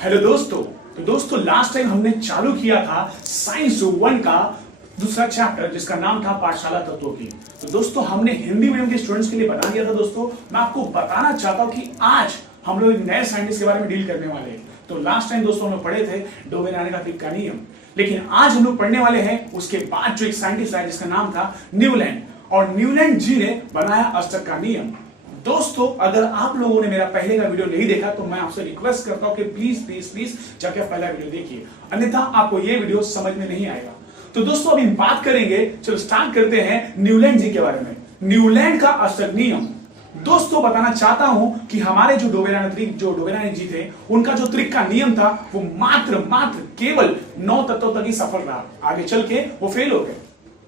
Hello दोस्तों। तो दोस्तों लास्ट टाइम हमने चालू किया था साइंस 1 का दूसरा चैप्टर जिसका नाम था पाठशाला तत्वों की। तो दोस्तों हमने हिंदी मीडियम के स्टूडेंट्स के लिए बना दिया था। दोस्तों मैं आपको बताना चाहता हूं कि आज हम लोग एक नए साइंटिस्ट के बारे में डील करने वाले हैं। तो लास्ट टाइम दोस्तों हम लोग पढ़े थे डोबेराने का त्रिक का नियम, लेकिन आज हम लोग पढ़ने वाले हैं उसके बाद जो एक साइंटिस्ट आया जिसका नाम था न्यूलैंड, और न्यूलैंड जी ने बनाया अष्टक का नियम। दोस्तों अगर आप लोगों ने मेरा पहले का वीडियो नहीं देखा तो मैं आपसे रिक्वेस्ट करता हूं कि प्लीज प्लीज प्लीज जाके पहला वीडियो देखिए, अन्यथा आपको ये वीडियो समझ में नहीं आएगा। तो दोस्तों अभी बात करेंगे, चलो स्टार्ट करते हैं न्यूलैंड जी के बारे में। न्यूलैंड का अष्टक नियम दोस्तों बताना चाहता हूं कि हमारे जो डोबेराने जी थे उनका जो त्रिक का नियम था वो मात्र केवल 9 तत्वों तक ही सफल रहा। आगे चल के वो फेल हो गए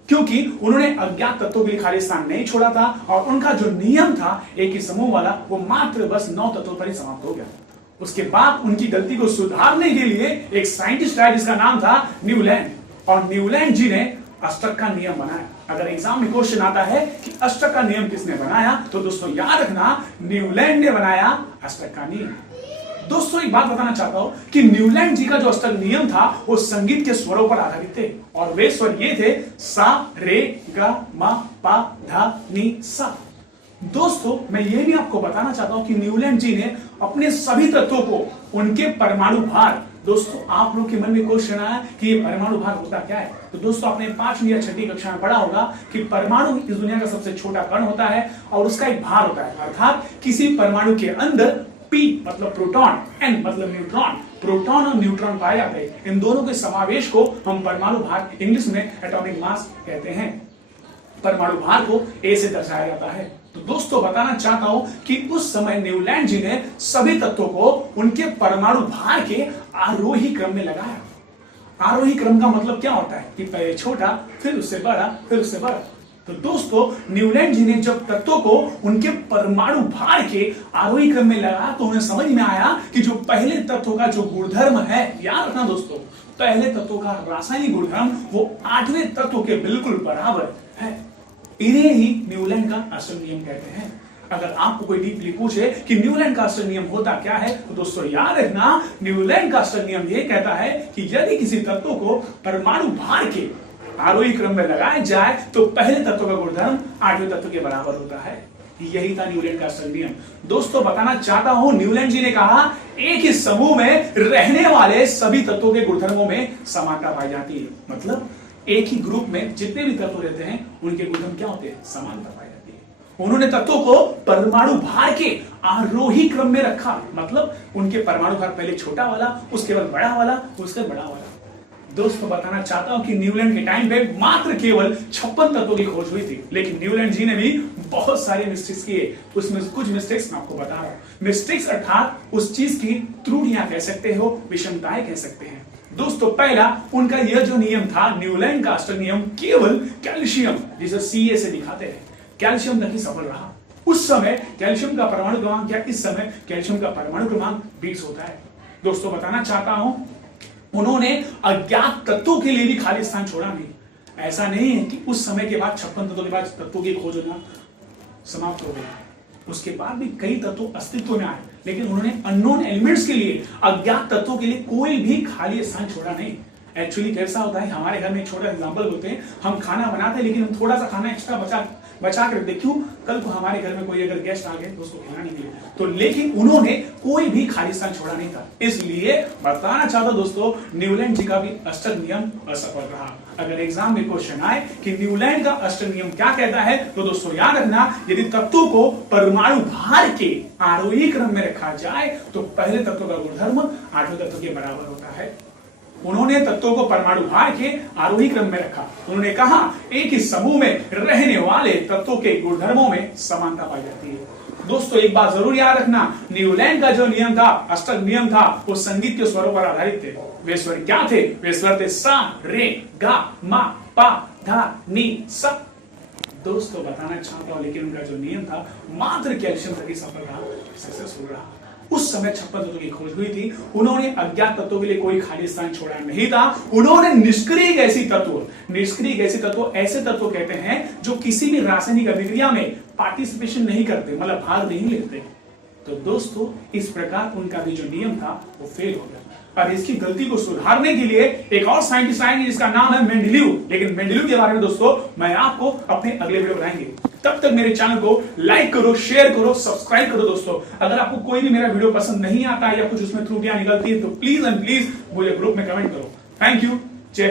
क्योंकि उन्होंने अज्ञात तत्वों के लिए खाली स्थान नहीं छोड़ा था, और उनका जो नियम था एक ही समूह वाला वो मात्र बस 9 तत्वों पर ही समाप्त हो गया। उसके बाद उनकी गलती को सुधारने के लिए एक साइंटिस्ट आया जिसका नाम था न्यूलैंड, और न्यूलैंड जी ने अष्टक का नियम बनाया। अगर एग्जाम में क्वेश्चन आता है कि अष्टक का नियम किसने बनाया, तो दोस्तों याद रखना न्यूलैंड ने बनाया अष्टक का नियम। दोस्तों एक बात बताना चाहता हूं कि न्यूलैंड जी का जो अष्टक नियम था वो संगीत के स्वरों पर आधारित थे, और वे स्वर ये थे सा रे ग म पा धा नी सा। दोस्तों मैं ये भी आपको बताना चाहता हूं कि न्यूलैंड जी ने अपने सभी तत्वों को उनके परमाणु भार, दोस्तों आप लोग के मन में क्वेश्चन आया कि ये परमाणु भार होता क्या है, तो दोस्तों आपने 5वीं या 6वीं कक्षा में पढ़ा होगा कि परमाणु इस दुनिया का सबसे छोटा कण होता है और उसका एक भार होता है, अर्थात किसी परमाणु के अंदर P मतलब प्रोटॉन, N मतलब न्यूट्रॉन, प्रोटॉन और न्यूट्रॉन पाए जाते हैं। इन दोनों के समावेश को हम परमाणु भार इंग्लिश में एटॉमिक मास कहते हैं। परमाणु भार को A से दर्शाया जाता है। तो दोस्तों बताना चाहता हूं कि उस समय न्यूलैंड जी ने सभी तत्वों को उनके परमाणु भार के आरोही क्रम में लगाया। आरोही क्रम का मतलब क्या होता है कि पहले छोटा, फिर उससे बड़ा, फिर उससे बड़ा। तो दोस्तों न्यूलैंड जी ने जब तत्वों को उनके परमाणु भार के आरोही क्रम में लगाया तो उन्हें समझ में आया कि जो पहले तत्व का जो गुणधर्म है, याद रखना दोस्तों, पहले तत्व का रासायनिक गुणधर्म वो 8वें तत्व के बिल्कुल बराबर है। इन्हें ही न्यूलैंड का अष्टक नियम कहते हैं। अगर आपको कोई डीपली पूछे कि न्यूलैंड का अष्टक नियम होता क्या है, तो दोस्तों याद रखना न्यूलैंड का अष्टक नियम ये कहता है कि यदि किसी तत्व को परमाणु भार के आरोही क्रम में लगाया जाए तो पहले तत्व का गुणधर्म 8वें तत्व के बराबर होता है। यही था न्यूलैंड का अष्टक नियम। दोस्तों बताना चाहता हूं न्यूलैंड जी ने कहा एक ही समूह में रहने वाले सभी तत्वों के गुणधर्मों में समानता पाई जाती है। मतलब एक ही ग्रुप में जितने भी तत्व रहते हैं उनके गुणधर्म क्या होते हैं, समानता पाई जाती है। उन्होंने तत्वों को परमाणु भार के आरोही क्रम में रखा, मतलब उनके परमाणु भार पहले छोटा वाला, उसके बाद बड़ा वाला, उसके बड़ा वाला। दोस्तों बताना चाहता हूं कि न्यूलैंड के टाइम पे मात्र केवल 56 तत्वों की खोज हुई थी, लेकिन न्यूलैंड जी ने भी बहुत सारे मिस्टेक्स किए। उसमें कुछ मिस्टेक्स मैं आपको बता रहा हूं। मिस्टेक्स अर्थात उस चीज की त्रुटियां कह सकते हो, विषमताएं कह सकते हैं। दोस्तों पहला उनका यह जो नियम था न्यूलैंड का अष्टक नियम, केवल कैल्शियम जिसे Ca से दिखाते हैं, कैल्शियम तक ही सफल रहा। उस समय कैल्शियम का परमाणु क्रमांक या इस समय कैल्शियम का परमाणु क्रमांक 20 होता है। दोस्तों बताना चाहता हूं उन्होंने अज्ञात तत्वों के लिए भी खाली स्थान छोड़ा नहीं। ऐसा नहीं है कि उस समय के बाद 56 तत्वों के बाद तत्वों की खोज होना समाप्त हो गई। उसके बाद भी कई तत्व अस्तित्व में आए, लेकिन उन्होंने अननोन एलिमेंट्स के लिए, अज्ञात तत्वों के लिए कोई भी खाली स्थान छोड़ा नहीं। एक्चुअली कैसा होता है, हमारे घर में एक छोटा एग्जांपल होते हैं, हम खाना बनाते हैं लेकिन हम थोड़ा सा खाना एक्स्ट्रा बचा कर रखते, क्यों, कल को हमारे घर में कोई अगर गेस्ट आ गए तो उसको खिलाने के लिए। तो लेकिन उन्होंने कोई भी खाली स्थान छोड़ा नहीं था। इसलिए बताना चाहता हूं दोस्तों न्यूलैंड जी का भी अष्टक नियम असफल रहा। अगर एग्जाम में क्वेश्चन आए कि न्यूलैंड का अष्टक नियम क्या कहता है, तो दोस्तों याद रखना यदि तत्वों को परमाणु भार के आरोही क्रम में रखा जाए तो पहले तत्व का गुणधर्म 8वें तत्व के बराबर होता है। उन्होंने तत्वों को परमाणु भार के आरोही क्रम में रखा। उन्होंने कहा एक ही समूह में रहने वाले तत्वों के गुणधर्मों में समानता पाई जाती है। दोस्तों एक बात जरूर याद रखना, न्यूलैंड का जो नियम था, अष्टक नियम था, वो संगीत के स्वरों पर आधारित थे। वे स्वर क्या थे? वे स्वर थे सा रे गा मा पा धा नी सा। दोस्तों बताना चाहता हूं लेकिन उनका जो नियम था मात्र कैल्शियम तक ही सफल रहा, सक्सेसफुल रहा। उस समय 56 तत्वों की खोज हुई थी। उन्होंने अज्ञात तत्वों के लिए कोई खाली स्थान छोड़ा नहीं था। उन्होंने निष्क्रिय गैसीय तत्व ऐसे तत्व कहते हैं जो किसी भी रासायनिक अभिक्रिया में पार्टिसिपेशन नहीं करते, मतलब भाग नहीं लेते। तो दोस्तों इस प्रकार उनका भी जो नियम था वो फेल हो गया। अब इसकी गलती को सुधारने के लिए एक और साइंटिस्ट आएंगे जिसका नाम है मेंडेलीव। लेकिन मेंडेलीव के बारे में दोस्तों मैं आपको अपने अगले वीडियो बनाएंगे। तब तक मेरे चैनल को लाइक करो, शेयर करो, सब्सक्राइब करो। दोस्तों अगर आपको कोई भी मेरा वीडियो पसंद नहीं आता है या कुछ उसमें त्रुटियां निकलती है तो प्लीज एंड प्लीज मुझे ग्रुप में कमेंट करो। Thank you. जय हिंद।